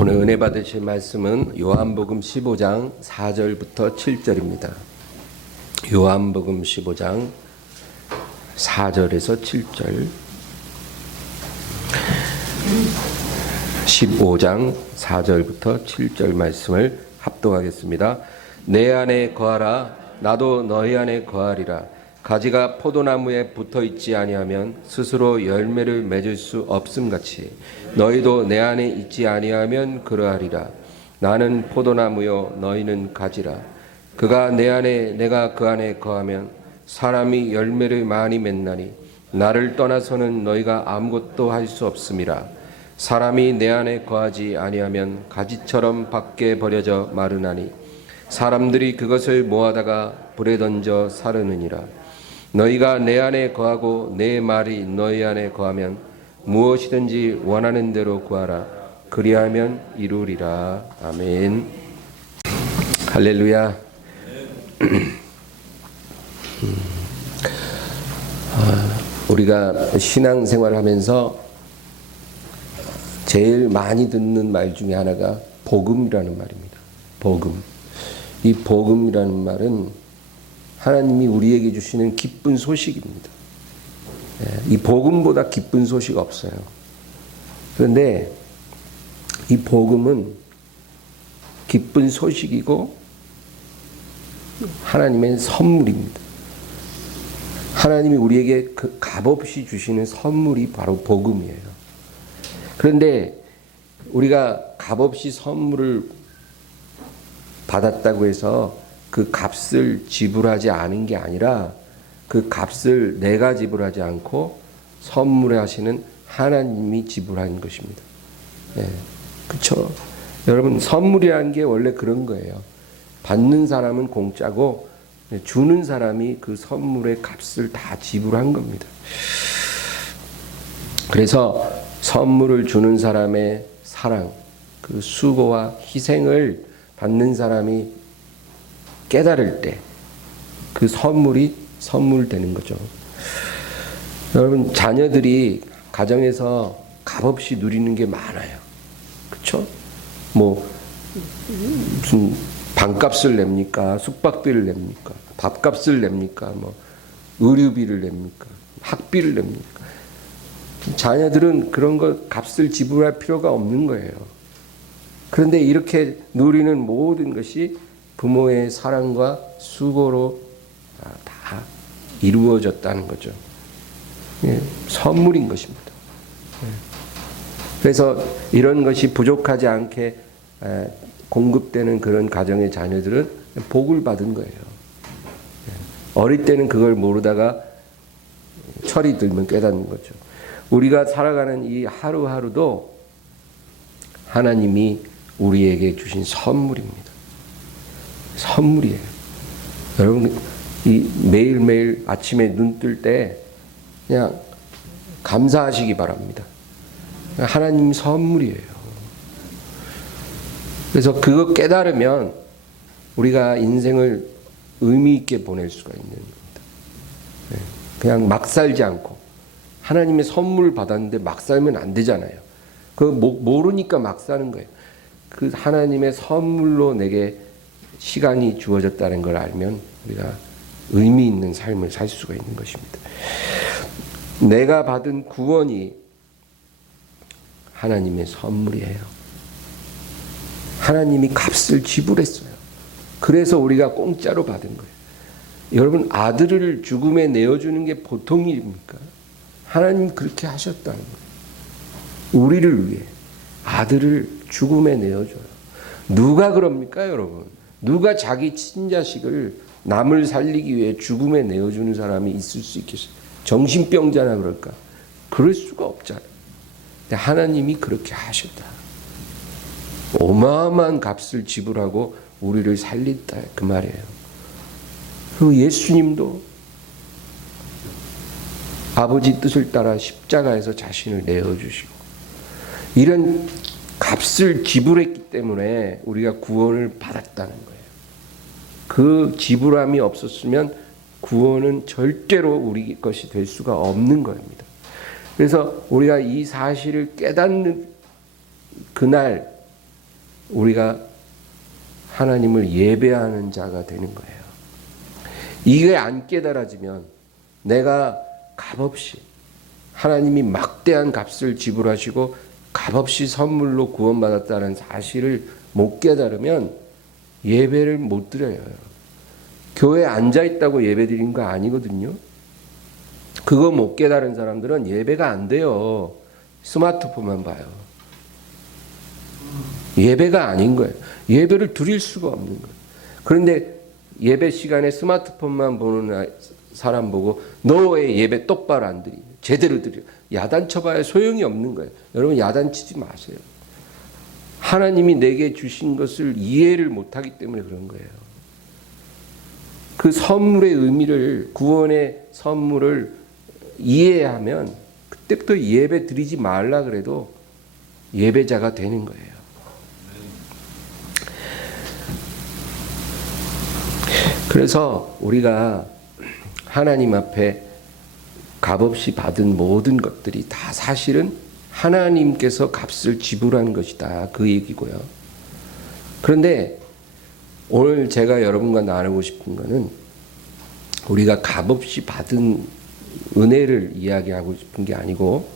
오늘 은혜 받으실 말씀은 요한복음 15장 4절부터 7절입니다. 요한복음 15장 4절에서 7절, 15장 4절부터 7절 말씀을 합독하겠습니다. 내 안에 거하라, 나도 너희 안에 거하리라. 가지가 포도나무에 붙어있지 아니하면 스스로 열매를 맺을 수 없음같이 너희도 내 안에 있지 아니하면 그러하리라. 나는 포도나무요 너희는 가지라. 그가 내 안에 내가 그 안에 거하면 사람이 열매를 많이 맺나니 나를 떠나서는 너희가 아무것도 할 수 없음이라. 사람이 내 안에 거하지 아니하면 가지처럼 밖에 버려져 마르나니 사람들이 그것을 모아다가 불에 던져 사르느니라. 너희가 내 안에 거하고 내 말이 너희 안에 거하면 무엇이든지 원하는 대로 구하라. 그리하면 이루리라. 아멘. 할렐루야. 우리가 신앙생활을 하면서 제일 많이 듣는 말 중에 하나가 복음이라는 말입니다. 복음. 이 복음이라는 말은 하나님이 우리에게 주시는 기쁜 소식입니다. 이 복음보다 기쁜 소식 없어요. 그런데 이 복음은 기쁜 소식이고 하나님의 선물입니다. 하나님이 우리에게 그 값없이 주시는 선물이 바로 복음이에요. 그런데 우리가 값없이 선물을 받았다고 해서 그 값을 지불하지 않은 게 아니라 그 값을 내가 지불하지 않고 선물하시는 하나님이 지불한 것입니다. 그렇죠? 여러분, 선물이라는 게 원래 그런 거예요. 받는 사람은 공짜고 주는 사람이 그 선물의 값을 다 지불한 겁니다. 그래서 선물을 주는 사람의 사랑, 그 수고와 희생을 받는 사람이 깨달을 때 그 선물이 선물되는 거죠. 여러분, 자녀들이 가정에서 값없이 누리는 게 많아요. 그렇죠? 뭐 무슨 방값을 냅니까? 숙박비를 냅니까? 밥값을 냅니까? 뭐 의료비를 냅니까? 학비를 냅니까? 자녀들은 그런 거 값을 지불할 필요가 없는 거예요. 그런데 이렇게 누리는 모든 것이 부모의 사랑과 수고로 다 이루어졌다는 거죠. 선물인 것입니다. 그래서 이런 것이 부족하지 않게 공급되는 그런 가정의 자녀들은 복을 받은 거예요. 어릴 때는 그걸 모르다가 철이 들면 깨닫는 거죠. 우리가 살아가는 이 하루하루도 하나님이 우리에게 주신 선물입니다. 선물이에요. 여러분, 이 매일매일 아침에 눈 뜰 때 그냥 감사하시기 바랍니다. 하나님 선물이에요. 그래서 그거 깨달으면 우리가 인생을 의미 있게 보낼 수가 있는 겁니다. 그냥 막 살지 않고 하나님의 선물 받았는데 막 살면 안 되잖아요. 그거 모르니까 막 사는 거예요. 그 하나님의 선물로 내게 시간이 주어졌다는 걸 알면 우리가 의미 있는 삶을 살 수가 있는 것입니다. 내가 받은 구원이 하나님의 선물이에요. 하나님이 값을 지불했어요. 그래서 우리가 공짜로 받은 거예요. 여러분, 아들을 죽음에 내어주는 게 보통 일입니까? 하나님 그렇게 하셨다는 거예요. 우리를 위해 아들을 죽음에 내어줘요. 누가 그럽니까, 여러분? 누가 자기 친자식을 남을 살리기 위해 죽음에 내어주는 사람이 있을 수 있겠어요? 정신병자나 그럴까? 그럴 수가 없잖아요. 근데 하나님이 그렇게 하셨다. 어마어마한 값을 지불하고 우리를 살렸다, 그 말이에요. 그리고 예수님도 아버지 뜻을 따라 십자가에서 자신을 내어주시고 이런 값을 지불했기 때문에 우리가 구원을 받았다는 거예요. 그 지불함이 없었으면 구원은 절대로 우리 것이 될 수가 없는 겁니다. 그래서 우리가 이 사실을 깨닫는 그날 우리가 하나님을 예배하는 자가 되는 거예요. 이게 안 깨달아지면 내가 값없이 하나님이 막대한 값을 지불하시고 값없이 선물로 구원받았다는 사실을 못 깨달으면 예배를 못 드려요. 교회에 앉아있다고 예배 드린 거 아니거든요. 그거 못 깨달은 사람들은 예배가 안 돼요. 스마트폰만 봐요. 예배가 아닌 거예요. 예배를 드릴 수가 없는 거예요. 그런데 예배 시간에 스마트폰만 보는 사람 보고 너의 예배 똑바로 안 드리, 제대로 드려. 야단쳐봐야 소용이 없는 거예요. 여러분 야단치지 마세요. 하나님이 내게 주신 것을 이해를 못하기 때문에 그런 거예요. 그 선물의 의미를, 구원의 선물을 이해하면 그때부터 예배 드리지 말라 그래도 예배자가 되는 거예요. 그래서 우리가 하나님 앞에 값없이 받은 모든 것들이 다 사실은 하나님께서 값을 지불한 것이다. 그 얘기고요. 그런데 오늘 제가 여러분과 나누고 싶은 것은 우리가 값없이 받은 은혜를 이야기하고 싶은 게 아니고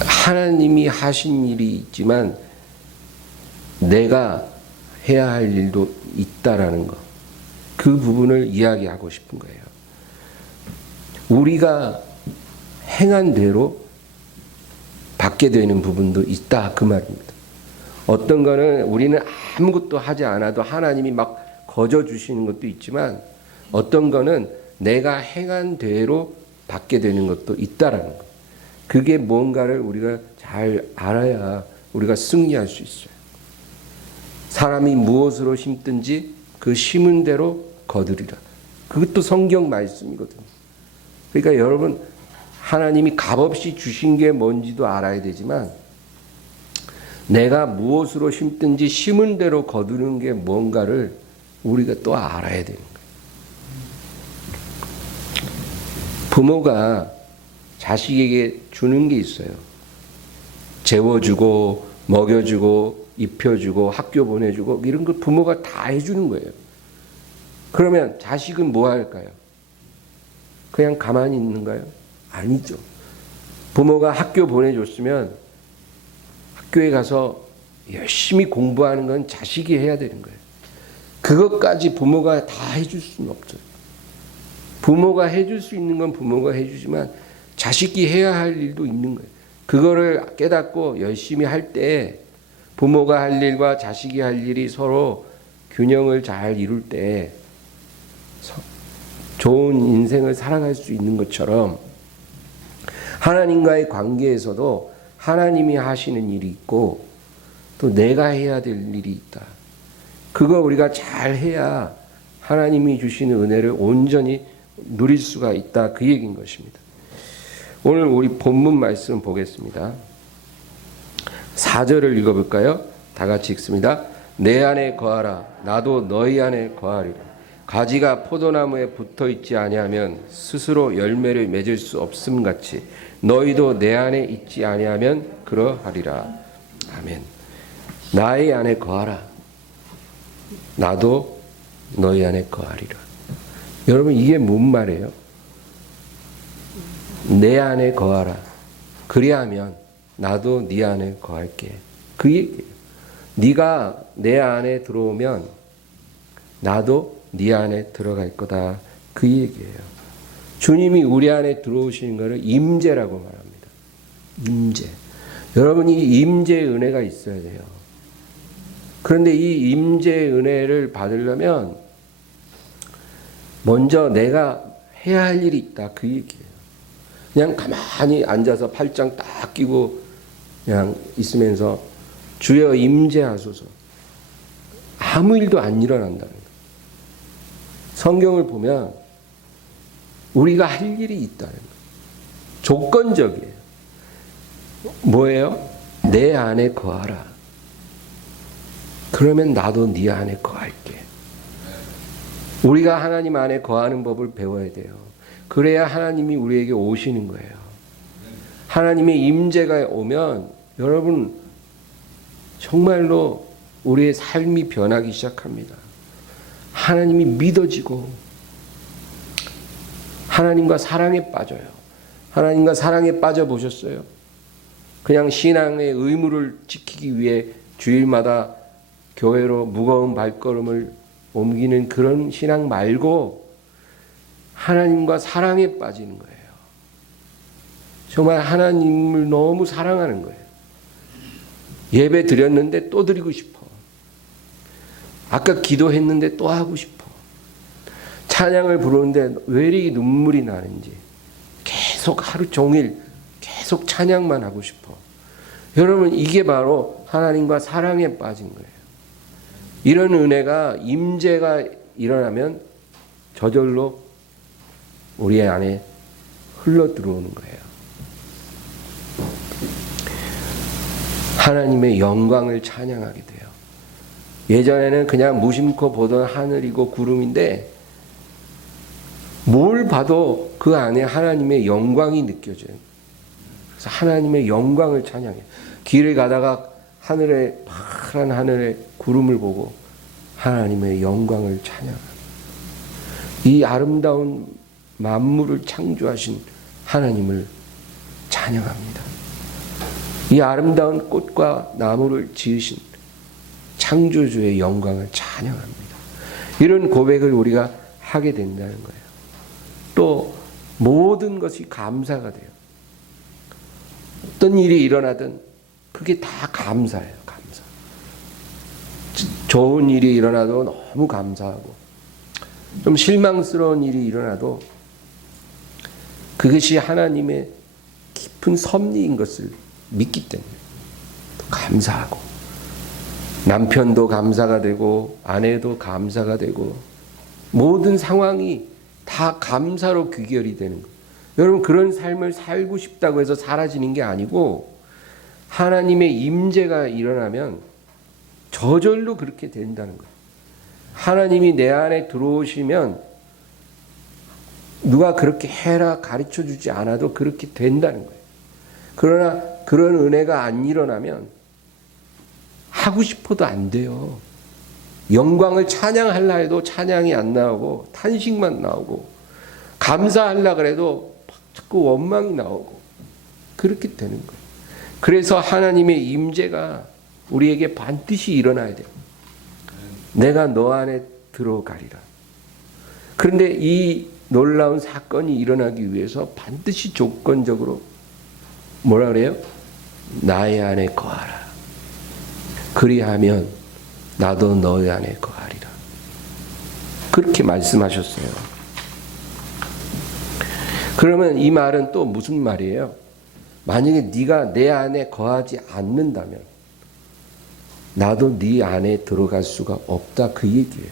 하나님이 하신 일이 있지만 내가 해야 할 일도 있다라는 것, 그 부분을 이야기하고 싶은 거예요. 우리가 행한 대로 받게 되는 부분도 있다 그 말입니다. 어떤 거는 우리는 아무것도 하지 않아도 하나님이 막 거저 주시는 것도 있지만 어떤 거는 내가 행한 대로 받게 되는 것도 있다라는 거. 그게 뭔가를 우리가 잘 알아야 우리가 승리할 수 있어요. 사람이 무엇으로 심든지 그 심은 대로 거두리라. 그것도 성경 말씀이거든요. 그러니까 여러분 하나님이 값없이 주신 게 뭔지도 알아야 되지만 내가 무엇으로 심든지 심은 대로 거두는 게 뭔가를 우리가 또 알아야 되는 거예요. 부모가 자식에게 주는 게 있어요. 재워주고 먹여주고 입혀주고 학교 보내주고 이런 걸 부모가 다 해주는 거예요. 그러면 자식은 뭐 할까요? 그냥 가만히 있는가요? 아니죠. 부모가 학교 보내줬으면 학교에 가서 열심히 공부하는 건 자식이 해야 되는 거예요. 그것까지 부모가 다 해줄 수는 없어요. 부모가 해줄 수 있는 건 부모가 해주지만 자식이 해야 할 일도 있는 거예요. 그거를 깨닫고 열심히 할 때 부모가 할 일과 자식이 할 일이 서로 균형을 잘 이룰 때 좋은 인생을 살아갈 수 있는 것처럼 하나님과의 관계에서도 하나님이 하시는 일이 있고 또 내가 해야 될 일이 있다. 그거 우리가 잘 해야 하나님이 주시는 은혜를 온전히 누릴 수가 있다. 그 얘기인 것입니다. 오늘 우리 본문 말씀 보겠습니다. 4절을 읽어볼까요? 다 같이 읽습니다. 내 안에 거하라. 나도 너희 안에 거하리라. 가지가 포도나무에 붙어있지 아니하면 스스로 열매를 맺을 수 없음 같이 너희도 내 안에 있지 아니하면 그러하리라. 아멘. 나의 안에 거하라. 나도 너희 안에 거하리라. 여러분 이게 뭔 말이에요? 내 안에 거하라. 그리하면 나도 네 안에 거할게. 그 얘기예요. 네가 내 안에 들어오면 나도 네 안에 들어갈 거다. 그 얘기예요. 주님이 우리 안에 들어오시는 것을 임재라고 말합니다. 임재. 여러분 이 임재의 은혜가 있어야 돼요. 그런데 이 임재의 은혜를 받으려면 먼저 내가 해야 할 일이 있다. 그 얘기예요. 그냥 가만히 앉아서 팔짱 딱 끼고 그냥 있으면서 주여 임재하소서. 아무 일도 안 일어난다는 거예요. 성경을 보면 우리가 할 일이 있다는 거예요. 조건적이에요. 뭐예요? 내 안에 거하라. 그러면 나도 네 안에 거할게. 우리가 하나님 안에 거하는 법을 배워야 돼요. 그래야 하나님이 우리에게 오시는 거예요. 하나님의 임재가 오면 여러분 정말로 우리의 삶이 변하기 시작합니다. 하나님이 믿어지고 하나님과 사랑에 빠져요. 하나님과 사랑에 빠져보셨어요? 그냥 신앙의 의무를 지키기 위해 주일마다 교회로 무거운 발걸음을 옮기는 그런 신앙 말고 하나님과 사랑에 빠지는 거예요. 정말 하나님을 너무 사랑하는 거예요. 예배 드렸는데 또 드리고 싶어. 아까 기도했는데 또 하고 싶어. 찬양을 부르는데 왜 이렇게 눈물이 나는지 계속 하루 종일 계속 찬양만 하고 싶어. 여러분, 이게 바로 하나님과 사랑에 빠진 거예요. 이런 은혜가 임재가 일어나면 저절로 우리 안에 흘러 들어오는 거예요. 하나님의 영광을 찬양하게 돼요. 예전에는 그냥 무심코 보던 하늘이고 구름인데 뭘 봐도 그 안에 하나님의 영광이 느껴져요. 그래서 하나님의 영광을 찬양해요. 길을 가다가 하늘에 파란 하늘에 구름을 보고 하나님의 영광을 찬양합니다. 이 아름다운 만물을 창조하신 하나님을 찬양합니다. 이 아름다운 꽃과 나무를 지으신 창조주의 영광을 찬양합니다. 이런 고백을 우리가 하게 된다는 거예요. 또 모든 것이 감사가 돼요. 어떤 일이 일어나든 그게 다 감사예요. 감사. 좋은 일이 일어나도 너무 감사하고 좀 실망스러운 일이 일어나도 그것이 하나님의 깊은 섭리인 것을 믿기 때문에 감사하고 남편도 감사가 되고 아내도 감사가 되고 모든 상황이 다 감사로 귀결이 되는 거예요. 여러분, 그런 삶을 살고 싶다고 해서 사라지는 게 아니고 하나님의 임재가 일어나면 저절로 그렇게 된다는 거예요. 하나님이 내 안에 들어오시면 누가 그렇게 해라 가르쳐 주지 않아도 그렇게 된다는 거예요. 그러나 그런 은혜가 안 일어나면 하고 싶어도 안 돼요. 영광을 찬양하려 해도 찬양이 안 나오고 탄식만 나오고 감사하려 그래도 자꾸 원망이 나오고 그렇게 되는 거예요. 그래서 하나님의 임재가 우리에게 반드시 일어나야 돼요. 내가 너 안에 들어가리라. 그런데 이 놀라운 사건이 일어나기 위해서 반드시 조건적으로 뭐라 그래요? 나의 안에 거하라. 그리하면 나도 너의 안에 거하리라. 그렇게 말씀하셨어요. 그러면 이 말은 또 무슨 말이에요? 만약에 네가 내 안에 거하지 않는다면 나도 네 안에 들어갈 수가 없다, 그 얘기예요.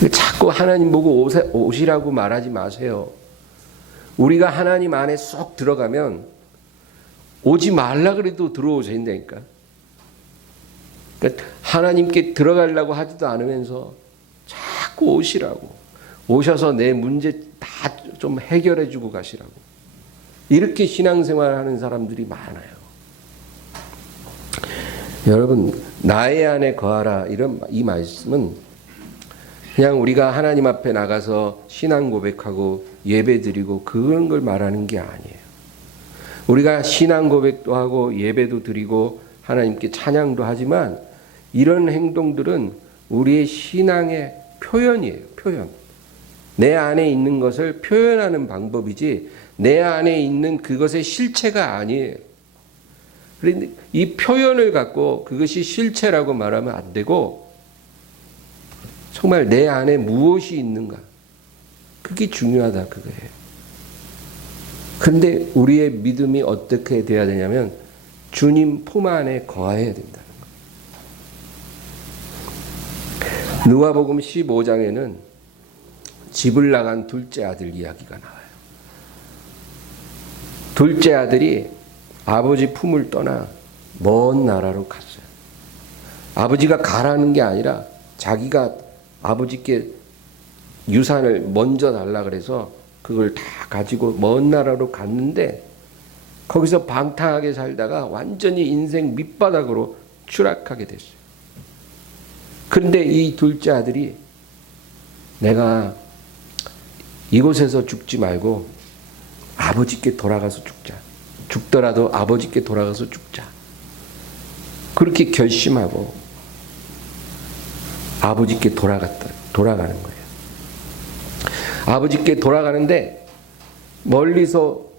네. 자꾸 하나님 보고 오시라고 말하지 마세요. 우리가 하나님 안에 쏙 들어가면 오지 말라 그래도 들어오신다니까. 그러니까 하나님께 들어가려고 하지도 않으면서 자꾸 오시라고. 오셔서 내 문제 다 좀 해결해 주고 가시라고. 이렇게 신앙생활 하는 사람들이 많아요. 여러분, 나의 안에 거하라, 이 말씀은 그냥 우리가 하나님 앞에 나가서 신앙 고백하고 예배 드리고 그런 걸 말하는 게 아니에요. 우리가 신앙 고백도 하고 예배도 드리고 하나님께 찬양도 하지만 이런 행동들은 우리의 신앙의 표현이에요. 표현. 내 안에 있는 것을 표현하는 방법이지 내 안에 있는 그것의 실체가 아니에요. 그런데 이 표현을 갖고 그것이 실체라고 말하면 안 되고 정말 내 안에 무엇이 있는가, 그게 중요하다, 그거예요. 그런데 우리의 믿음이 어떻게 돼야 되냐면 주님 품 안에 거해야 된다는 거예요. 누가복음 15장에는 집을 나간 둘째 아들 이야기가 나와요. 둘째 아들이 아버지 품을 떠나 먼 나라로 갔어요. 아버지가 가라는 게 아니라 자기가 아버지께 유산을 먼저 달라 그래서 그걸 다 가지고 먼 나라로 갔는데 거기서 방탕하게 살다가 완전히 인생 밑바닥으로 추락하게 됐어요. 그런데 이 둘째 아들이 내가 이곳에서 죽지 말고 아버지께 돌아가서 죽자. 죽더라도 아버지께 돌아가서 죽자. 그렇게 결심하고 아버지께 돌아가는 거예요. 아버지께 돌아가는데 멀리서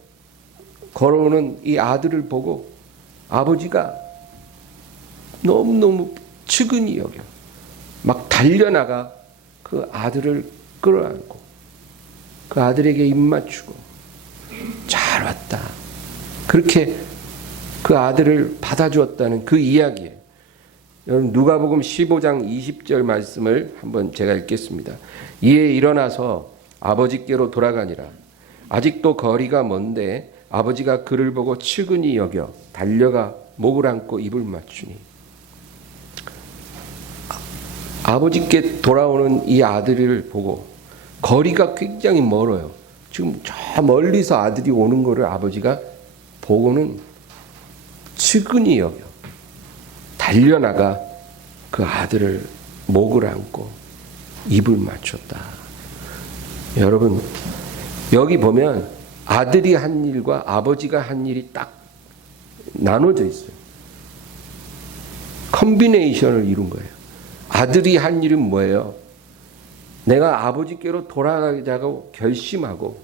걸어오는 이 아들을 보고 아버지가 너무너무 측은히 여겨 막 달려나가 그 아들을 끌어안고 그 아들에게 입 맞추고 잘 왔다. 그렇게 그 아들을 받아주었다는 그 이야기예요. 여러분 누가복음 15장 20절 말씀을 한번 제가 읽겠습니다. 이에 일어나서 아버지께로 돌아가니라. 아직도 거리가 먼데 아버지가 그를 보고 측은히 여겨 달려가 목을 안고 입을 맞추니. 아버지께 돌아오는 이 아들을 보고 거리가 굉장히 멀어요. 지금 저 멀리서 아들이 오는 거를 아버지가 보고는 측은히 여겨 달려나가 그 아들을 목을 안고 입을 맞췄다. 여러분 여기 보면 아들이 한 일과 아버지가 한 일이 딱 나눠져 있어요. 컴비네이션을 이룬 거예요. 아들이 한 일은 뭐예요? 내가 아버지께로 돌아가자고 결심하고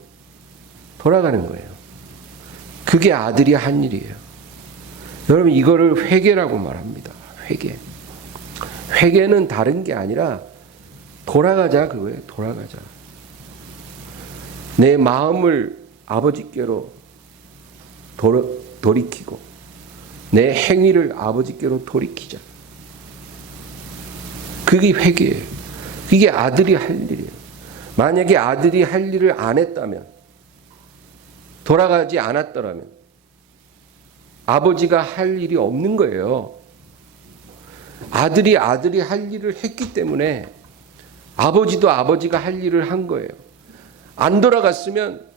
돌아가는 거예요. 그게 아들이 한 일이에요. 여러분 이거를 회개라고 말합니다. 회개. 회개는 다른 게 아니라 돌아가자 그거예요. 돌아가자. 내 마음을 아버지께로 돌이키고 내 행위를 아버지께로 돌이키자. 그게 회개예요. 그게 아들이 할 일이에요. 만약에 아들이 할 일을 안 했다면, 돌아가지 않았더라면 아버지가 할 일이 없는 거예요. 아들이 할 일을 했기 때문에 아버지도 아버지가 할 일을 한 거예요. 안 돌아갔으면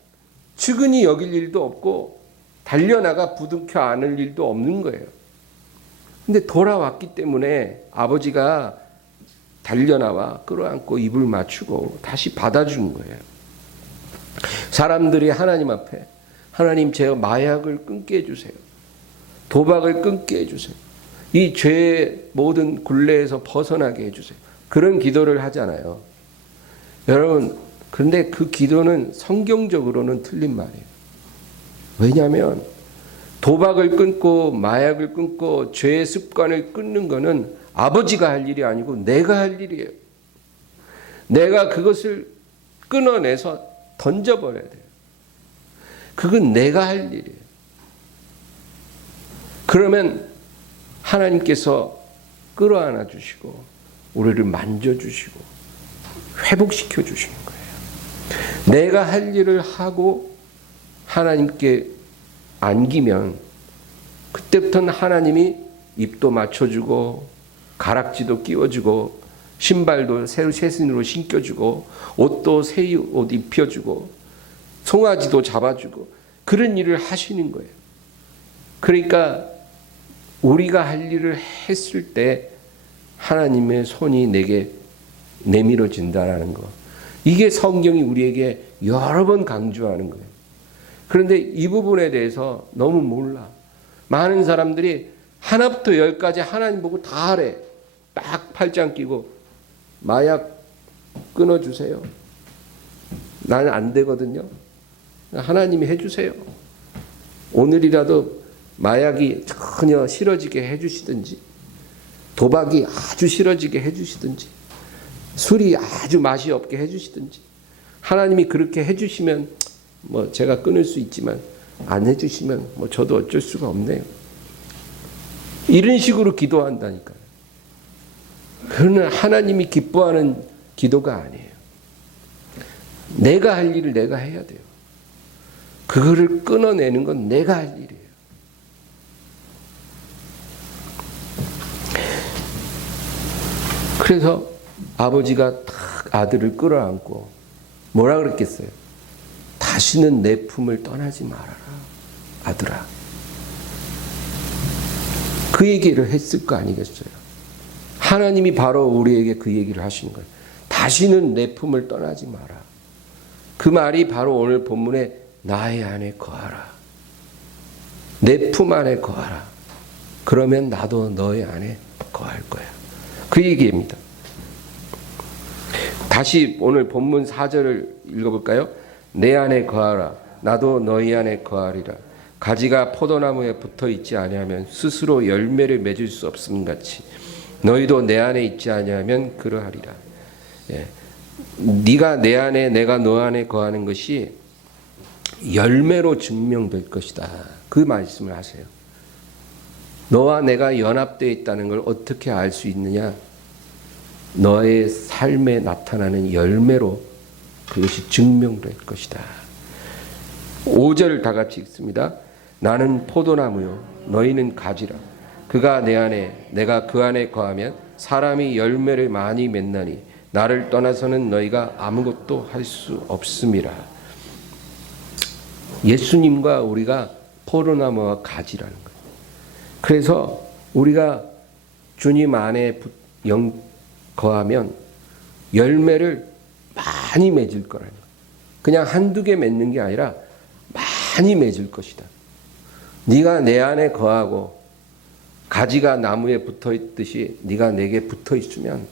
측은히 여길 일도 없고 달려나가 부둥켜 안을 일도 없는 거예요. 근데 돌아왔기 때문에 아버지가 달려나와 끌어안고 입을 맞추고 다시 받아준 거예요. 사람들이 하나님 앞에 하나님 제가 마약을 끊게 해주세요. 도박을 끊게 해주세요. 이 죄의 모든 굴레에서 벗어나게 해주세요. 그런 기도를 하잖아요. 여러분 그런데 그 기도는 성경적으로는 틀린 말이에요. 왜냐하면 도박을 끊고 마약을 끊고 죄의 습관을 끊는 것은 아버지가 할 일이 아니고 내가 할 일이에요. 내가 그것을 끊어내서 던져버려야 돼요. 그건 내가 할 일이에요. 그러면 하나님께서 끌어안아 주시고 우리를 만져주시고 회복시켜 주시는 거예요. 내가 할 일을 하고 하나님께 안기면 그때부터는 하나님이 입도 맞춰주고 가락지도 끼워주고 신발도 새 신으로 신겨주고 옷도 새 옷 입혀주고 송아지도 잡아주고 그런 일을 하시는 거예요. 그러니까 우리가 할 일을 했을 때 하나님의 손이 내게 내밀어진다라는 거. 이게 성경이 우리에게 여러 번 강조하는 거예요. 그런데 이 부분에 대해서 너무 몰라. 많은 사람들이 하나부터 열까지 하나님 보고 다 하래. 딱 팔짱 끼고 마약 끊어주세요. 나는 안 되거든요. 하나님이 해주세요. 오늘이라도 마약이 전혀 싫어지게 해주시든지 도박이 아주 싫어지게 해주시든지 술이 아주 맛이 없게 해주시든지 하나님이 그렇게 해주시면 뭐 제가 끊을 수 있지만 안 해주시면 뭐 저도 어쩔 수가 없네요. 이런 식으로 기도한다니까요. 그러나 하나님이 기뻐하는 기도가 아니에요. 내가 할 일을 내가 해야 돼요. 그거를 끊어내는 건 내가 할 일이에요. 그래서 아버지가 딱 아들을 끌어안고 뭐라 그랬겠어요? 다시는 내 품을 떠나지 말아라. 아들아. 그 얘기를 했을 거 아니겠어요? 하나님이 바로 우리에게 그 얘기를 하시는 거예요. 다시는 내 품을 떠나지 마라. 그 말이 바로 오늘 본문에 나의 안에 거하라. 내 품 안에 거하라. 그러면 나도 너의 안에 거할 거야. 그 얘기입니다. 다시 오늘 본문 4절을 읽어볼까요? 내 안에 거하라. 나도 너희 안에 거하리라. 가지가 포도나무에 붙어 있지 아니하면 스스로 열매를 맺을 수 없음 같이 너희도 내 안에 있지 아니하면 그러하리라. 예. 네가 내 안에 내가 너 안에 거하는 것이 열매로 증명될 것이다. 그 말씀을 하세요. 너와 내가 연합되어 있다는 걸 어떻게 알 수 있느냐? 너의 삶에 나타나는 열매로 그것이 증명될 것이다. 5절 다 같이 읽습니다. 나는 포도나무요 너희는 가지라. 그가 내 안에 내가 그 안에 거하면 사람이 열매를 많이 맺나니 나를 떠나서는 너희가 아무것도 할 수 없음이라. 예수님과 우리가 포도나무와 가지라는 거예요. 그래서 우리가 주님 안에 거하면 열매를 많이 맺을 거라는 거예요. 그냥 한두 개 맺는 게 아니라 많이 맺을 것이다. 네가 내 안에 거하고 가지가 나무에 붙어 있듯이 네가 내게 붙어 있으면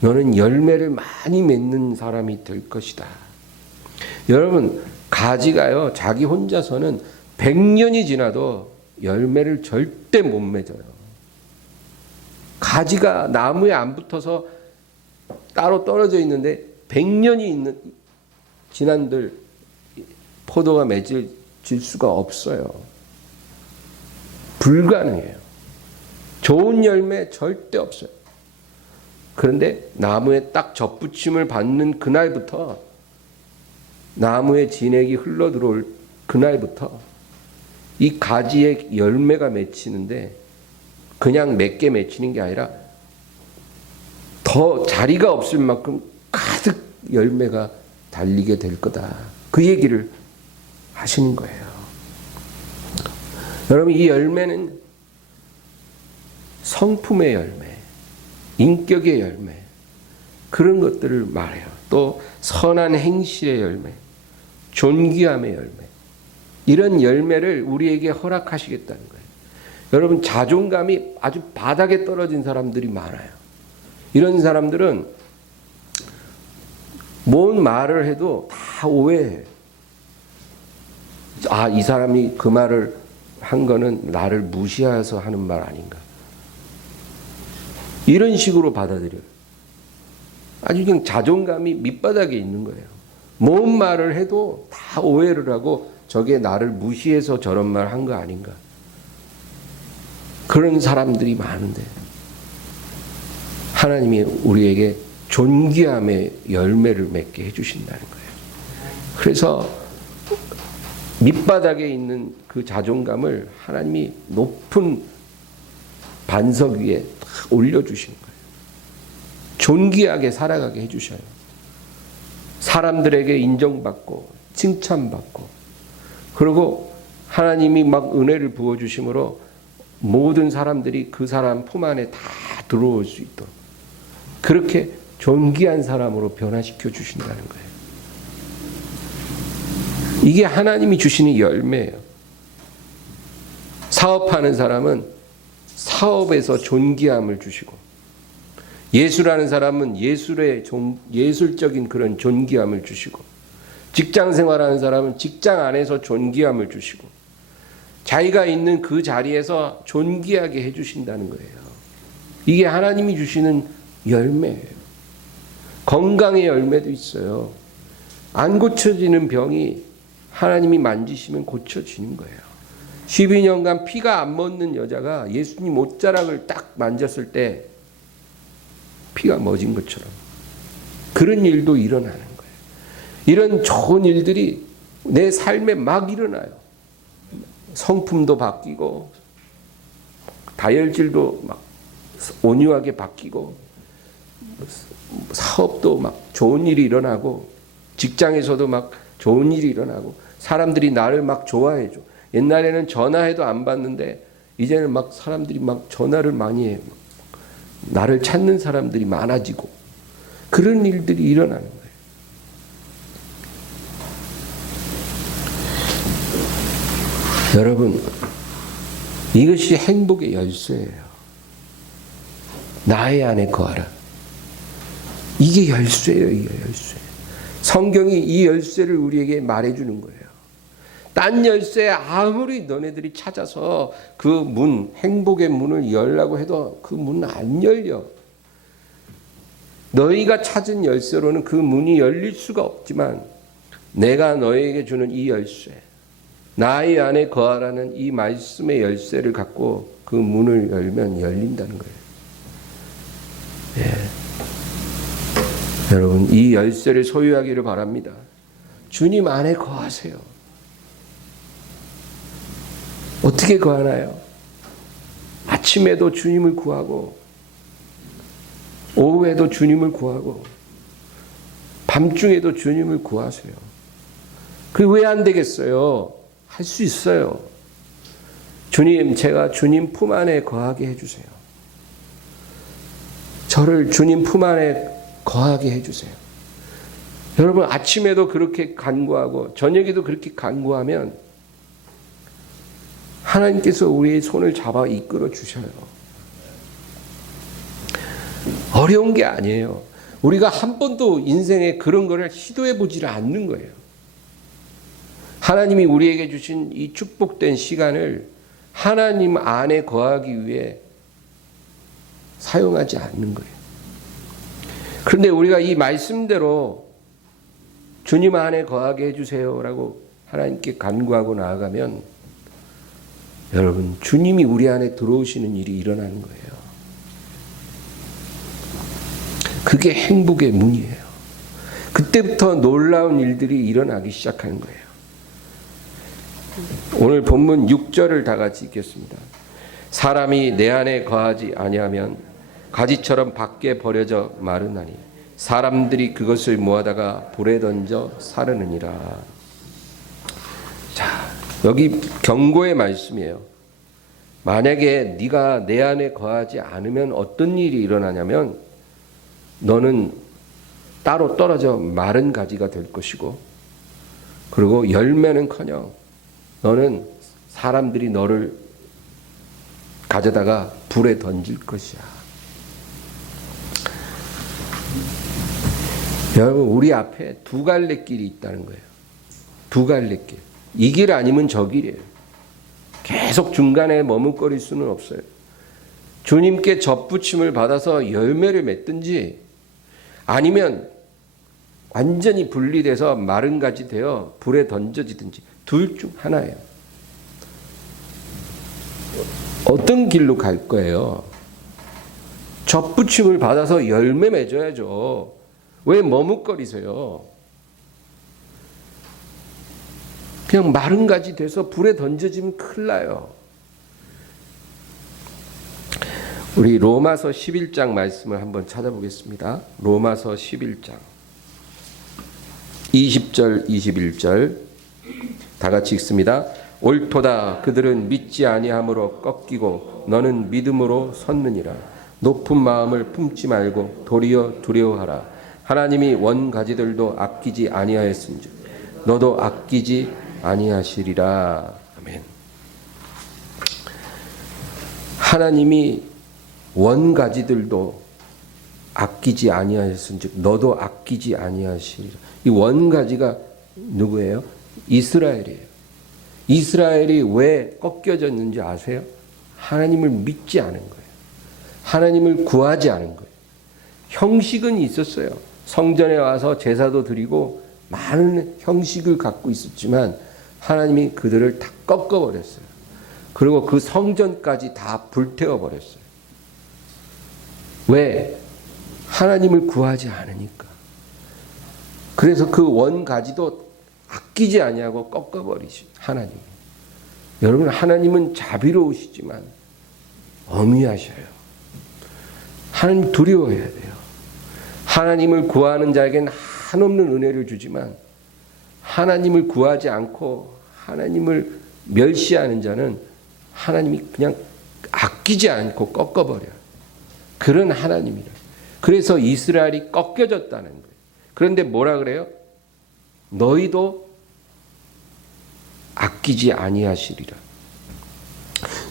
너는 열매를 많이 맺는 사람이 될 것이다. 여러분, 가지가요 자기 혼자서는 100년이 지나도 열매를 절대 못 맺어요. 가지가 나무에 안 붙어서 따로 떨어져 있는데 100년이 지난들 포도가 맺을 수가 없어요. 불가능해요. 좋은 열매 절대 없어요. 그런데 나무에 딱 접붙임을 받는 그날부터 나무에 진액이 흘러 들어올 그날부터 이 가지에 열매가 맺히는데 그냥 몇 개 맺히는 게 아니라 더 자리가 없을 만큼 가득 열매가 달리게 될 거다. 그 얘기를 하시는 거예요. 여러분, 이 열매는 성품의 열매, 인격의 열매, 그런 것들을 말해요. 또 선한 행실의 열매, 존귀함의 열매, 이런 열매를 우리에게 허락하시겠다는 거예요. 여러분, 자존감이 아주 바닥에 떨어진 사람들이 많아요. 이런 사람들은 뭔 말을 해도 다 오해해요. 아, 이 사람이 그 말을 한 거는 나를 무시해서 하는 말 아닌가. 이런 식으로 받아들여요. 아주 그냥 자존감이 밑바닥에 있는 거예요. 뭔 말을 해도 다 오해를 하고 저게 나를 무시해서 저런 말 한 거 아닌가. 그런 사람들이 많은데 하나님이 우리에게 존귀함의 열매를 맺게 해주신다는 거예요. 그래서 밑바닥에 있는 그 자존감을 하나님이 높은 반석 위에 올려주시는 거예요. 존귀하게 살아가게 해주셔요. 사람들에게 인정받고 칭찬받고, 그리고 하나님이 막 은혜를 부어주심으로 모든 사람들이 그 사람 품 안에 다 들어올 수 있도록 그렇게 존귀한 사람으로 변화시켜 주신다는 거예요. 이게 하나님이 주시는 열매예요. 사업하는 사람은 사업에서 존귀함을 주시고, 예술하는 사람은 예술적인 그런 존귀함을 주시고, 직장 생활하는 사람은 직장 안에서 존귀함을 주시고, 자기가 있는 그 자리에서 존귀하게 해주신다는 거예요. 이게 하나님이 주시는 열매예요. 건강의 열매도 있어요. 안 고쳐지는 병이 하나님이 만지시면 고쳐지는 거예요. 12년간 피가 안 멎는 여자가 예수님 옷자락을 딱 만졌을 때 피가 멎은 것처럼 그런 일도 일어나는 거예요. 이런 좋은 일들이 내 삶에 막 일어나요. 성품도 바뀌고 다혈질도 막 온유하게 바뀌고 사업도 막 좋은 일이 일어나고 직장에서도 막 좋은 일이 일어나고 사람들이 나를 막 좋아해 줘. 옛날에는 전화해도 안 받는데 이제는 막 사람들이 막 전화를 많이 해. 나를 찾는 사람들이 많아지고 그런 일들이 일어나는 거예요. 여러분, 이것이 행복의 열쇠예요. 나의 안에 거하라. 이게 열쇠예요. 이게 열쇠. 성경이 이 열쇠를 우리에게 말해주는 거예요. 딴 열쇠 아무리 너네들이 찾아서 그 문, 행복의 문을 열라고 해도 그 문은 안 열려. 너희가 찾은 열쇠로는 그 문이 열릴 수가 없지만 내가 너희에게 주는 이 열쇠, 나의 안에 거하라는 이 말씀의 열쇠를 갖고 그 문을 열면 열린다는 거예요. 예. 여러분, 이 열쇠를 소유하기를 바랍니다. 주님 안에 거하세요. 어떻게 거하나요? 아침에도 주님을 구하고 오후에도 주님을 구하고 밤중에도 주님을 구하세요. 그게 왜 안 되겠어요? 할 수 있어요. 주님, 제가 주님 품 안에 거하게 해주세요. 저를 주님 품 안에 거하게 해주세요. 여러분, 아침에도 그렇게 간구하고 저녁에도 그렇게 간구하면 하나님께서 우리의 손을 잡아 이끌어 주셔요. 어려운 게 아니에요. 우리가 한 번도 인생에 그런 거를 시도해 보지를 않는 거예요. 하나님이 우리에게 주신 이 축복된 시간을 하나님 안에 거하기 위해 사용하지 않는 거예요. 그런데 우리가 이 말씀대로 주님 안에 거하게 해주세요라고 하나님께 간구하고 나아가면 여러분, 주님이 우리 안에 들어오시는 일이 일어나는 거예요. 그게 행복의 문이에요. 그때부터 놀라운 일들이 일어나기 시작하는 거예요. 오늘 본문 6절을 다 같이 읽겠습니다. 사람이 내 안에 거하지 아니하면 가지처럼 밖에 버려져 마르나니 사람들이 그것을 모아다가 불에 던져 사르느니라. 자, 여기 경고의 말씀이에요. 만약에 네가 내 안에 거하지 않으면 어떤 일이 일어나냐면 너는 따로 떨어져 마른 가지가 될 것이고, 그리고 열매는커녕 너는 사람들이 너를 가져다가 불에 던질 것이야. 여러분, 우리 앞에 두 갈래 길이 있다는 거예요. 두 갈래 길. 이 길 아니면 저 길이에요. 계속 중간에 머뭇거릴 수는 없어요. 주님께 접붙임을 받아서 열매를 맺든지 아니면 완전히 분리돼서 마른 가지 되어 불에 던져지든지 둘 중 하나예요. 어떤 길로 갈 거예요? 접붙임을 받아서 열매 맺어야죠. 왜 머뭇거리세요? 그냥 마른 가지 돼서 불에 던져지면 큰일 나요. 우리 로마서 11장 말씀을 한번 찾아보겠습니다. 로마서 11장 20절 21절 다 같이 읽습니다. 옳도다. 그들은 믿지 아니함으로 꺾이고 너는 믿음으로 섰느니라. 높은 마음을 품지 말고 도리어 두려워하라. 하나님이 원가지들도 아끼지 아니하였은즉 너도 아끼지 아니하시리라. 아멘. 하나님이 원가지들도 아끼지 아니하였은즉 너도 아끼지 아니하시리라. 이 원가지가 누구예요? 이스라엘이에요. 이스라엘이 왜 꺾여졌는지 아세요? 하나님을 믿지 않은 거예요. 하나님을 구하지 않은 거예요. 형식은 있었어요. 성전에 와서 제사도 드리고 많은 형식을 갖고 있었지만 하나님이 그들을 다 꺾어버렸어요. 그리고 그 성전까지 다 불태워버렸어요. 왜? 하나님을 구하지 않으니까. 그래서 그 원가지도 아끼지 아니하고 꺾어버리신 하나님. 여러분, 하나님은 자비로우시지만 엄위하셔요. 하나님 두려워해야 돼요. 하나님을 구하는 자에겐 한없는 은혜를 주지만 하나님을 구하지 않고 하나님을 멸시하는 자는 하나님이 그냥 아끼지 않고 꺾어버려. 그런 하나님이라. 그래서 이스라엘이 꺾여졌다는 거예요. 그런데 뭐라 그래요? 너희도 아끼지 아니하시리라.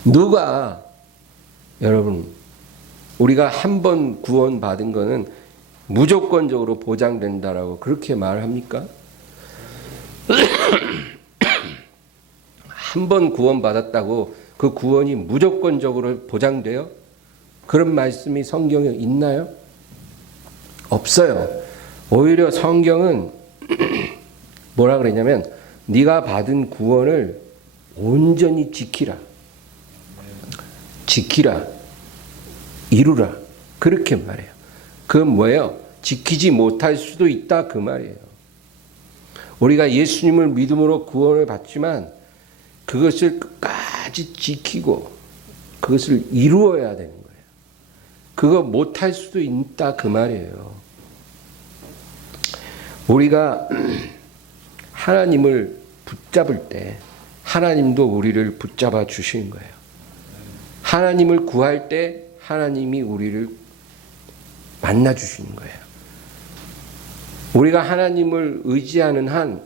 누가, 여러분, 우리가 한 번 구원받은 거는 무조건적으로 보장된다라고 그렇게 말합니까? 한 번 구원받았다고 그 구원이 무조건적으로 보장돼요? 그런 말씀이 성경에 있나요? 없어요. 오히려 성경은 뭐라 그랬냐면 네가 받은 구원을 온전히 지키라. 지키라. 이루라. 그렇게 말해요. 그건 뭐예요? 지키지 못할 수도 있다 그 말이에요. 우리가 예수님을 믿음으로 구원을 받지만 그것을 끝까지 지키고 그것을 이루어야 되는 거예요. 그거 못할 수도 있다 그 말이에요. 우리가 하나님을 붙잡을 때 하나님도 우리를 붙잡아 주시는 거예요. 하나님을 구할 때 하나님이 우리를 만나 주시는 거예요. 우리가 하나님을 의지하는 한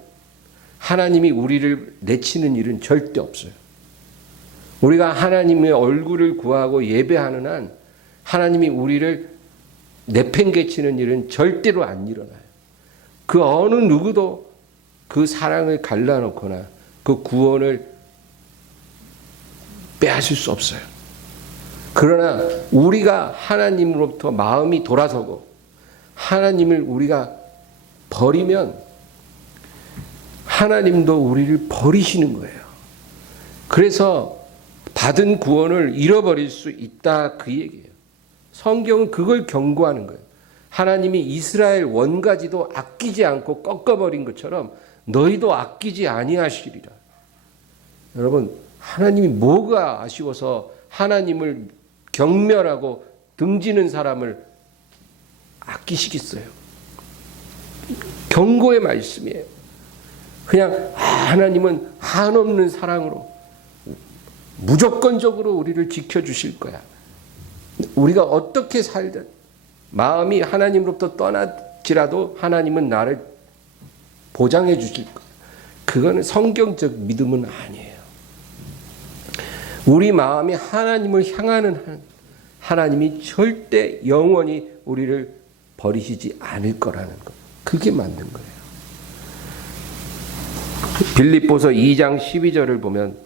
하나님이 우리를 내치는 일은 절대 없어요. 우리가 하나님의 얼굴을 구하고 예배하는 한 하나님이 우리를 내팽개치는 일은 절대로 안 일어나요. 그 어느 누구도 그 사랑을 갈라놓거나 그 구원을 빼앗을 수 없어요. 그러나 우리가 하나님으로부터 마음이 돌아서고 하나님을 우리가 버리면 하나님도 우리를 버리시는 거예요. 그래서 받은 구원을 잃어버릴 수 있다 그 얘기예요. 성경은 그걸 경고하는 거예요. 하나님이 이스라엘 원가지도 아끼지 않고 꺾어버린 것처럼 너희도 아끼지 아니하시리라. 여러분, 하나님이 뭐가 아쉬워서 하나님을 경멸하고 등지는 사람을 아끼시겠어요? 경고의 말씀이에요. 그냥 하나님은 한없는 사랑으로 무조건적으로 우리를 지켜주실 거야. 우리가 어떻게 살든 마음이 하나님으로부터 떠났지라도 하나님은 나를 보장해 주실 거야. 그거는 성경적 믿음은 아니에요. 우리 마음이 하나님을 향하는 한 하나님이 절대 영원히 우리를 버리시지 않을 거라는 것. 그게 맞는 거예요. 빌립보서 2장 12절을 보면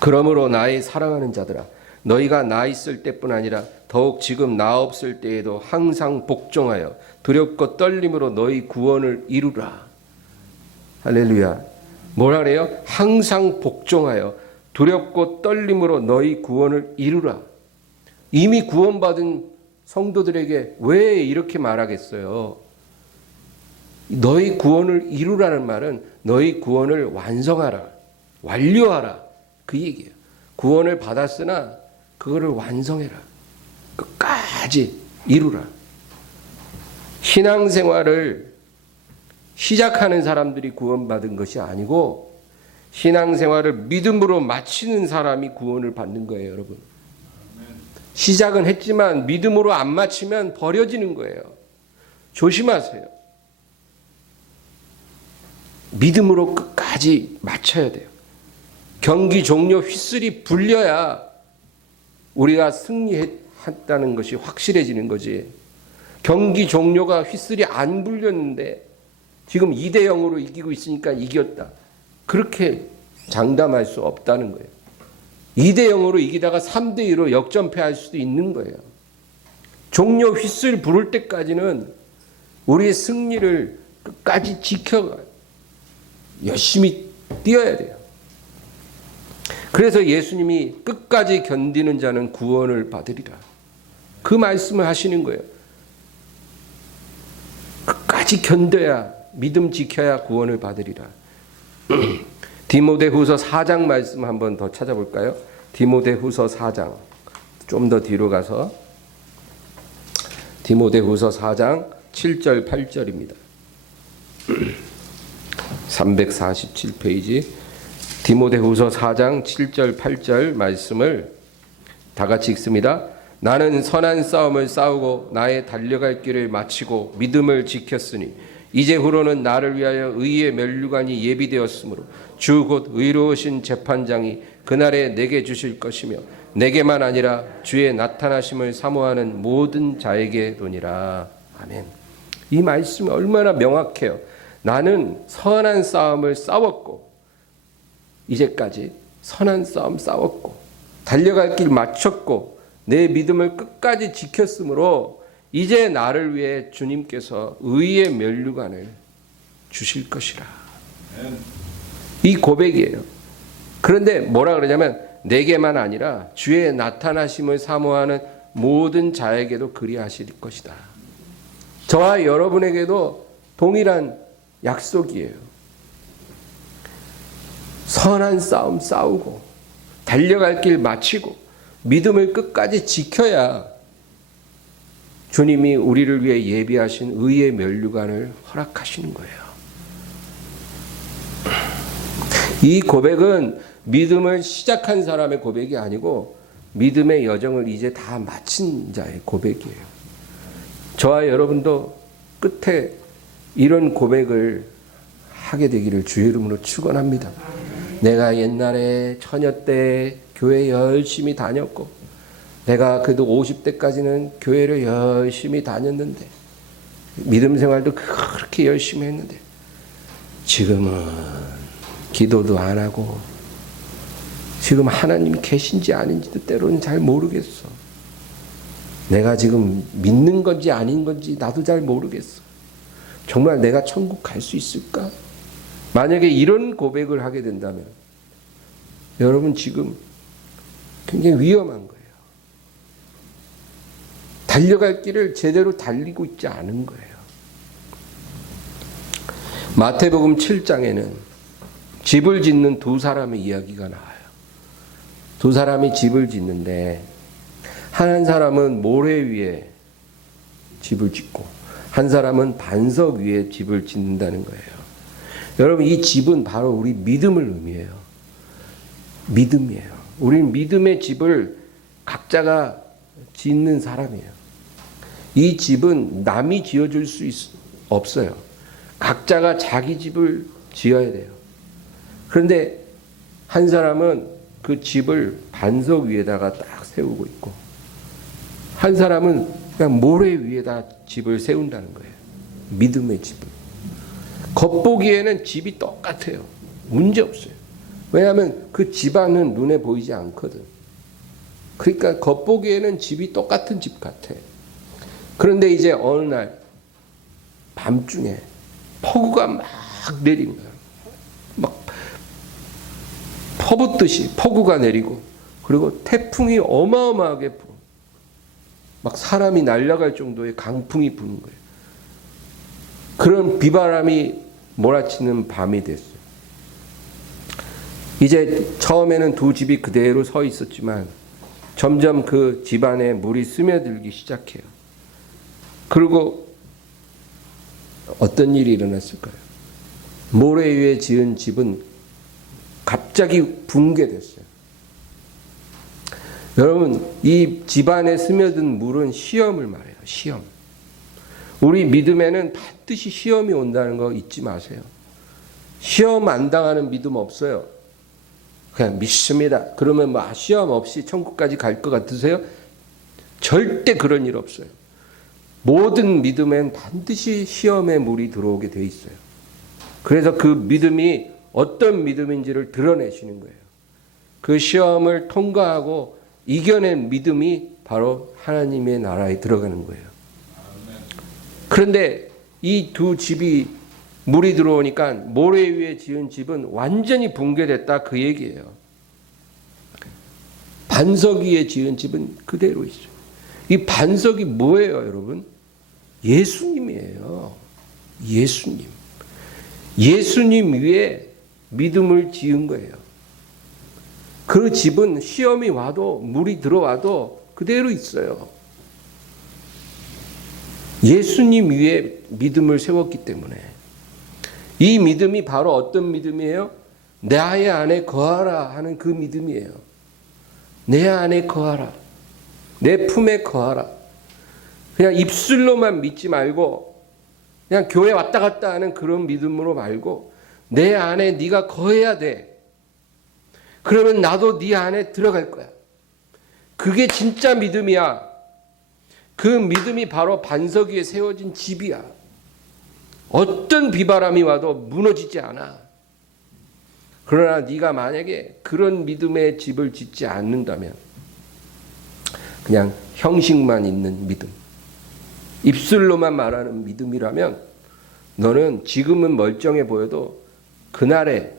그러므로 나의 사랑하는 자들아 너희가 나 있을 때뿐 아니라 더욱 지금 나 없을 때에도 항상 복종하여 두렵고 떨림으로 너희 구원을 이루라. 할렐루야. 뭐라 그래요? 항상 복종하여 두렵고 떨림으로 너희 구원을 이루라. 이미 구원받은 성도들에게 왜 이렇게 말하겠어요? 너희 구원을 이루라는 말은 너희 구원을 완성하라. 완료하라. 그 얘기예요. 구원을 받았으나 그거를 완성해라. 끝까지 이루라. 신앙생활을 시작하는 사람들이 구원받은 것이 아니고 신앙생활을 믿음으로 마치는 사람이 구원을 받는 거예요, 여러분. 시작은 했지만 믿음으로 안 마치면 버려지는 거예요. 조심하세요. 믿음으로 끝까지 마쳐야 돼요. 경기 종료 휘슬이 불려야 우리가 승리했다는 것이 확실해지는 거지. 경기 종료가 휘슬이 안 불렸는데 지금 2대0으로 이기고 있으니까 이겼다. 그렇게 장담할 수 없다는 거예요. 2대0으로 이기다가 3대2로 역전패할 수도 있는 거예요. 종료 휘슬 부를 때까지는 우리의 승리를 끝까지 지켜가요. 열심히 뛰어야 돼요. 그래서 예수님이 끝까지 견디는 자는 구원을 받으리라. 그 말씀을 하시는 거예요. 끝까지 견뎌야 믿음 지켜야 구원을 받으리라. 디모데후서 4장 말씀 한번 더 찾아볼까요? 디모데후서 4장 좀 더 뒤로 가서 디모데후서 4장 7절 8절입니다. 347페이지 디모데후서 4장 7절 8절 말씀을 다 같이 읽습니다. 나는 선한 싸움을 싸우고 나의 달려갈 길을 마치고 믿음을 지켰으니 이제후로는 나를 위하여 의의 면류관이 예비되었으므로 주 곧 의로우신 재판장이 그날에 내게 주실 것이며 내게만 아니라 주의 나타나심을 사모하는 모든 자에게 도니라. 아멘. 이 말씀이 얼마나 명확해요. 나는 선한 싸움을 싸웠고 이제까지 선한 싸움 싸웠고 달려갈 길 마쳤고 내 믿음을 끝까지 지켰으므로 이제 나를 위해 주님께서 의의 면류관을 주실 것이라. 이 고백이에요. 그런데 뭐라 그러냐면 내게만 아니라 주의 나타나심을 사모하는 모든 자에게도 그리하실 것이다. 저와 여러분에게도 동일한 약속이에요. 선한 싸움 싸우고 달려갈 길 마치고 믿음을 끝까지 지켜야 주님이 우리를 위해 예비하신 의의 면류관을 허락하시는 거예요. 이 고백은 믿음을 시작한 사람의 고백이 아니고 믿음의 여정을 이제 다 마친 자의 고백이에요. 저와 여러분도 끝에 이런 고백을 하게 되기를 주의 이름으로 축원합니다. 내가 옛날에 처녀 때 교회 열심히 다녔고 내가 그래도 50대까지는 교회를 열심히 다녔는데 믿음 생활도 그렇게 열심히 했는데 지금은 기도도 안 하고 지금 하나님이 계신지 아닌지도 때로는 잘 모르겠어. 내가 지금 믿는 건지 아닌 건지 나도 잘 모르겠어. 정말 내가 천국 갈 수 있을까? 만약에 이런 고백을 하게 된다면 여러분 지금 굉장히 위험한 거예요. 달려갈 길을 제대로 달리고 있지 않은 거예요. 마태복음 7장에는 집을 짓는 두 사람의 이야기가 나와요. 두 사람이 집을 짓는데 한 사람은 모래 위에 집을 짓고 한 사람은 반석 위에 집을 짓는다는 거예요. 여러분 이 집은 바로 우리 믿음을 의미해요. 믿음이에요. 우리는 믿음의 집을 각자가 짓는 사람이에요. 이 집은 남이 지어줄 수 없어요. 각자가 자기 집을 지어야 돼요. 그런데 한 사람은 그 집을 반석 위에다가 딱 세우고 있고 한 사람은 그냥 모래 위에다 집을 세운다는 거예요. 믿음의 집을. 겉보기에는 집이 똑같아요. 문제 없어요. 왜냐하면 그 집안은 눈에 보이지 않거든. 그러니까 겉보기에는 집이 똑같은 집 같아. 그런데 이제 어느 날 밤중에 폭우가 막 내리는 거예요. 막 퍼붓듯이 폭우가 내리고 그리고 태풍이 어마어마하게 불어. 막 사람이 날아갈 정도의 강풍이 부는 거예요. 그런 비바람이 몰아치는 밤이 됐어요. 이제 처음에는 두 집이 그대로 서 있었지만 점점 그 집안에 물이 스며들기 시작해요. 그리고 어떤 일이 일어났을까요? 모래 위에 지은 집은 갑자기 붕괴됐어요. 여러분 이 집안에 스며든 물은 시험을 말해요. 시험. 우리 믿음에는 반드시 시험이 온다는 거 잊지 마세요. 시험 안 당하는 믿음 없어요. 그냥 믿습니다. 그러면 뭐 시험 없이 천국까지 갈 것 같으세요? 절대 그런 일 없어요. 모든 믿음엔 반드시 시험의 물이 들어오게 돼 있어요. 그래서 그 믿음이 어떤 믿음인지를 드러내시는 거예요. 그 시험을 통과하고 이겨낸 믿음이 바로 하나님의 나라에 들어가는 거예요. 그런데 이 두 집이 물이 들어오니까 모래 위에 지은 집은 완전히 붕괴됐다 그 얘기예요. 반석 위에 지은 집은 그대로 있어요. 이 반석이 뭐예요, 여러분? 예수님이에요. 예수님. 예수님 위에 믿음을 지은 거예요. 그 집은 시험이 와도 물이 들어와도 그대로 있어요. 예수님 위에 믿음을 세웠기 때문에 이 믿음이 바로 어떤 믿음이에요? 나의 안에 거하라 하는 그 믿음이에요. 내 안에 거하라. 내 품에 거하라. 그냥 입술로만 믿지 말고 그냥 교회 왔다 갔다 하는 그런 믿음으로 말고 내 안에 네가 거해야 돼. 그러면 나도 네 안에 들어갈 거야. 그게 진짜 믿음이야. 그 믿음이 바로 반석 위에 세워진 집이야. 어떤 비바람이 와도 무너지지 않아. 그러나 네가 만약에 그런 믿음의 집을 짓지 않는다면 그냥 형식만 있는 믿음, 입술로만 말하는 믿음이라면 너는 지금은 멀쩡해 보여도 그날에,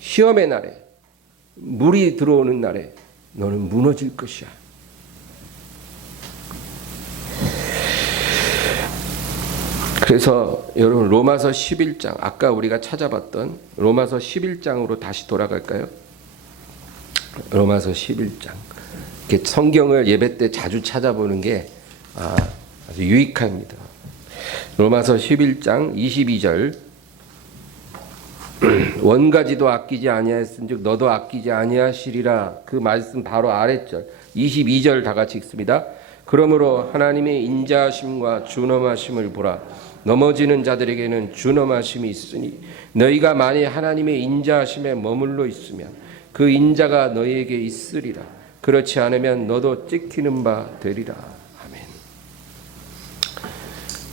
시험의 날에, 물이 들어오는 날에 너는 무너질 것이야. 그래서 여러분 로마서 11장, 아까 우리가 찾아봤던 로마서 11장으로 다시 돌아갈까요? 로마서 11장. 이렇게 성경을 예배 때 자주 찾아보는 게 아주 유익합니다. 로마서 11장 22절. 원가지도 아끼지 아니하였은즉 너도 아끼지 아니하시리라. 그 말씀 바로 아랫절 22절 다 같이 읽습니다. 그러므로 하나님의 인자하심과 준엄하심을 보라. 넘어지는 자들에게는 준엄하심이 있으니 너희가 만일 하나님의 인자하심에 머물러 있으면 그 인자가 너희에게 있으리라. 그렇지 않으면 너도 찍히는 바 되리라. 아멘.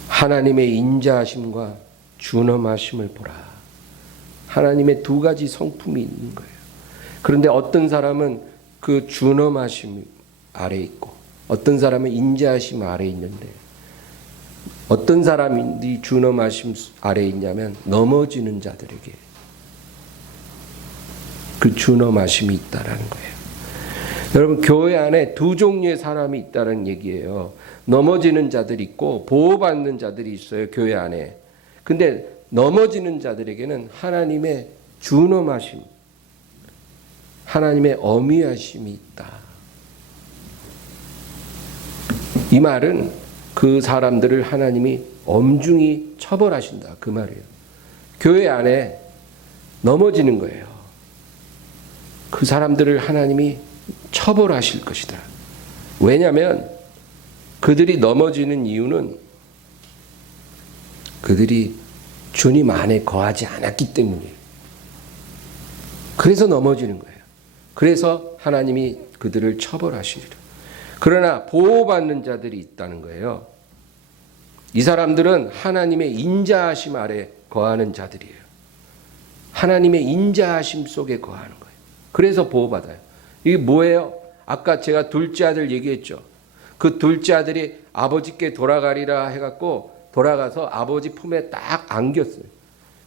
하나님의 인자하심과 준엄하심을 보라. 하나님의 두 가지 성품이 있는 거예요. 그런데 어떤 사람은 그 준엄하심 아래 있고 어떤 사람은 인자하심 아래 있는데 어떤 사람이 준엄하심 아래 있냐면 넘어지는 자들에게 그 준엄하심이 있다라는 거예요. 여러분 교회 안에 두 종류의 사람이 있다는 얘기예요. 넘어지는 자들이 있고 보호받는 자들이 있어요. 교회 안에. 근데 넘어지는 자들에게는 하나님의 준엄하심, 하나님의 어미하심이 있다. 이 말은 그 사람들을 하나님이 엄중히 처벌하신다. 그 말이에요. 교회 안에 넘어지는 거예요. 그 사람들을 하나님이 처벌하실 것이다. 왜냐하면 그들이 넘어지는 이유는 그들이 주님 안에 거하지 않았기 때문이에요. 그래서 넘어지는 거예요. 그래서 하나님이 그들을 처벌하시리라. 그러나 보호받는 자들이 있다는 거예요. 이 사람들은 하나님의 인자하심 아래 거하는 자들이에요. 하나님의 인자하심 속에 거하는 거예요. 그래서 보호받아요. 이게 뭐예요? 아까 제가 둘째 아들 얘기했죠. 그 둘째 아들이 아버지께 돌아가리라 해갖고 돌아가서 아버지 품에 딱 안겼어요.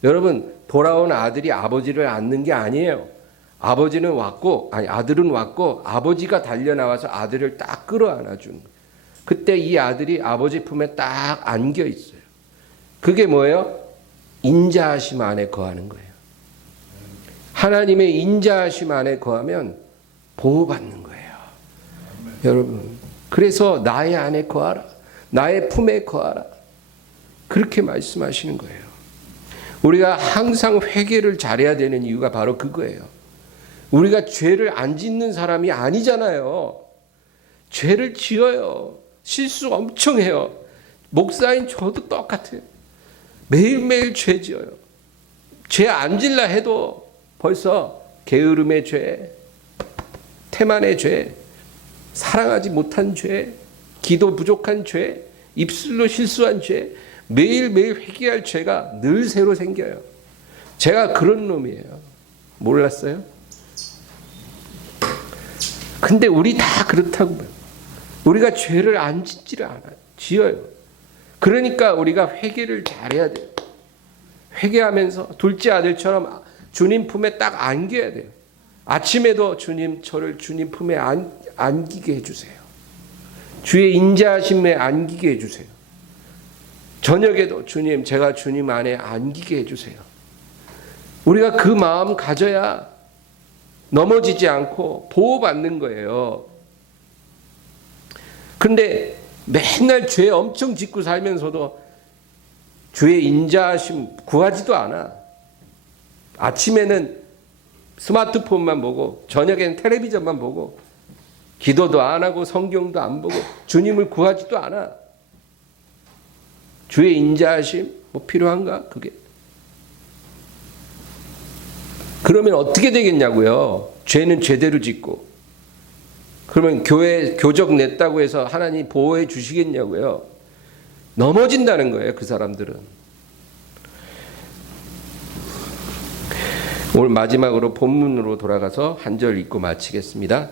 여러분 돌아온 아들이 아버지를 안는 게 아니에요. 아버지는 왔고 아들은 왔고 아버지가 달려나와서 아들을 딱 끌어안아 준 거예요. 그때 이 아들이 아버지 품에 딱 안겨 있어요. 그게 뭐예요? 인자하심 안에 거하는 거예요. 하나님의 인자하심 안에 거하면 보호받는 거예요. 여러분 그래서 나의 안에 거하라. 나의 품에 거하라. 그렇게 말씀하시는 거예요. 우리가 항상 회개를 잘해야 되는 이유가 바로 그거예요. 우리가 죄를 안 짓는 사람이 아니잖아요. 죄를 지어요. 실수 엄청 해요. 목사인 저도 똑같아요. 매일매일 죄 지어요. 죄 안 질라 해도 벌써 게으름의 죄, 태만의 죄, 사랑하지 못한 죄, 기도 부족한 죄, 입술로 실수한 죄, 매일매일 회개할 죄가 늘 새로 생겨요. 제가 그런 놈이에요. 몰랐어요? 근데 우리 다 그렇다고 봐요. 우리가 죄를 안 짓지를 않아요. 지어요. 그러니까 우리가 회개를 잘해야 돼요. 회개하면서 둘째 아들처럼 주님 품에 딱 안겨야 돼요. 아침에도 주님 저를 주님 품에 안기게 해주세요. 주의 인자하심에 안기게 해주세요. 저녁에도 주님 제가 주님 안에 안기게 해주세요. 우리가 그 마음 가져야 넘어지지 않고 보호받는 거예요. 그런데 맨날 죄 엄청 짓고 살면서도 주의 인자하심 구하지도 않아. 아침에는 스마트폰만 보고 저녁에는 텔레비전만 보고 기도도 안 하고 성경도 안 보고 주님을 구하지도 않아. 주의 인자하심 뭐 필요한가 그게? 그러면 어떻게 되겠냐고요. 죄는 죄대로 짓고. 그러면 교회 교적 냈다고 해서 하나님 보호해 주시겠냐고요. 넘어진다는 거예요. 그 사람들은. 오늘 마지막으로 본문으로 돌아가서 한 절 읽고 마치겠습니다.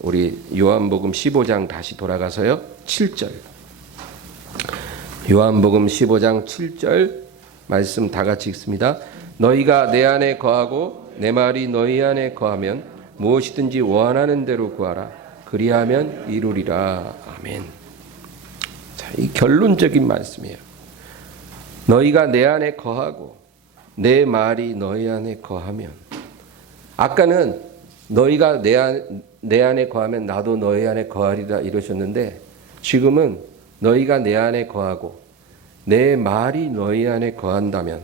우리 요한복음 15장 다시 돌아가서요. 7절. 요한복음 15장 7절 말씀 다 같이 읽습니다. 너희가 내 안에 거하고 내 말이 너희 안에 거하면 무엇이든지 원하는 대로 구하라. 그리하면 이루리라. 아멘. 자, 이 결론적인 말씀이에요. 너희가 내 안에 거하고 내 말이 너희 안에 거하면, 아까는 너희가 내 안에 거하면 나도 너희 안에 거하리라 이러셨는데, 지금은 너희가 내 안에 거하고 내 말이 너희 안에 거한다면,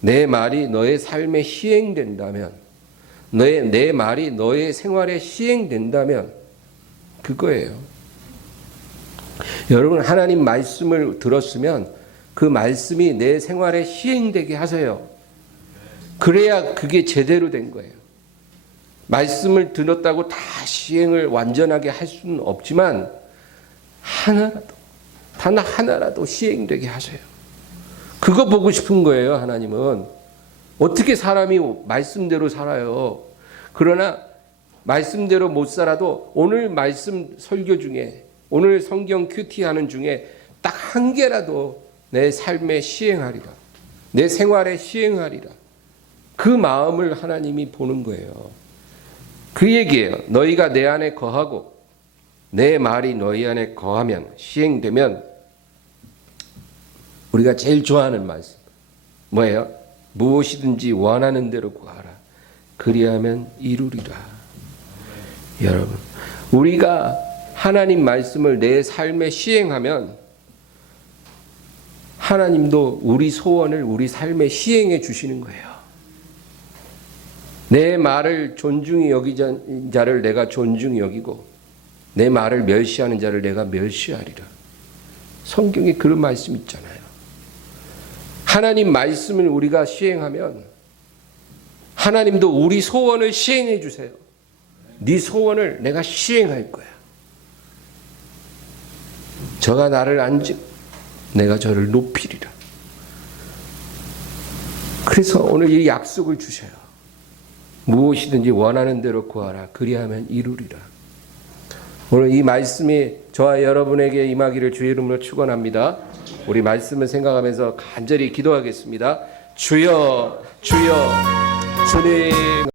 내 말이 너의 삶에 시행된다면, 내 말이 너의 생활에 시행된다면 그거예요. 여러분, 하나님 말씀을 들었으면 그 말씀이 내 생활에 시행되게 하세요. 그래야 그게 제대로 된 거예요. 말씀을 들었다고 다 시행을 완전하게 할 수는 없지만 하나라도, 단 하나라도 시행되게 하세요. 그거 보고 싶은 거예요. 하나님은. 어떻게 사람이 말씀대로 살아요. 그러나 말씀대로 못 살아도 오늘 말씀 설교 중에, 오늘 성경 큐티 하는 중에 딱 한 개라도 내 삶에 시행하리라. 내 생활에 시행하리라. 그 마음을 하나님이 보는 거예요. 그 얘기예요. 너희가 내 안에 거하고 내 말이 너희 안에 거하면, 시행되면, 우리가 제일 좋아하는 말씀 뭐예요? 무엇이든지 원하는 대로 구하라. 그리하면 이루리라. 여러분, 우리가 하나님 말씀을 내 삶에 시행하면 하나님도 우리 소원을 우리 삶에 시행해 주시는 거예요. 내 말을 존중히 여기는 자를 내가 존중히 여기고 내 말을 멸시하는 자를 내가 멸시하리라. 성경에 그런 말씀 있잖아요. 하나님 말씀을 우리가 시행하면 하나님도 우리 소원을 시행해 주세요. 네 소원을 내가 시행할 거야. 저가 나를 앉으 내가 저를 높이리라. 그래서 오늘 이 약속을 주셔요. 무엇이든지 원하는 대로 구하라. 그리하면 이루리라. 오늘 이 말씀이 저와 여러분에게 임하기를 주의 이름으로 축원합니다. 우리 말씀을 생각하면서 간절히 기도하겠습니다. 주여, 주여, 주님.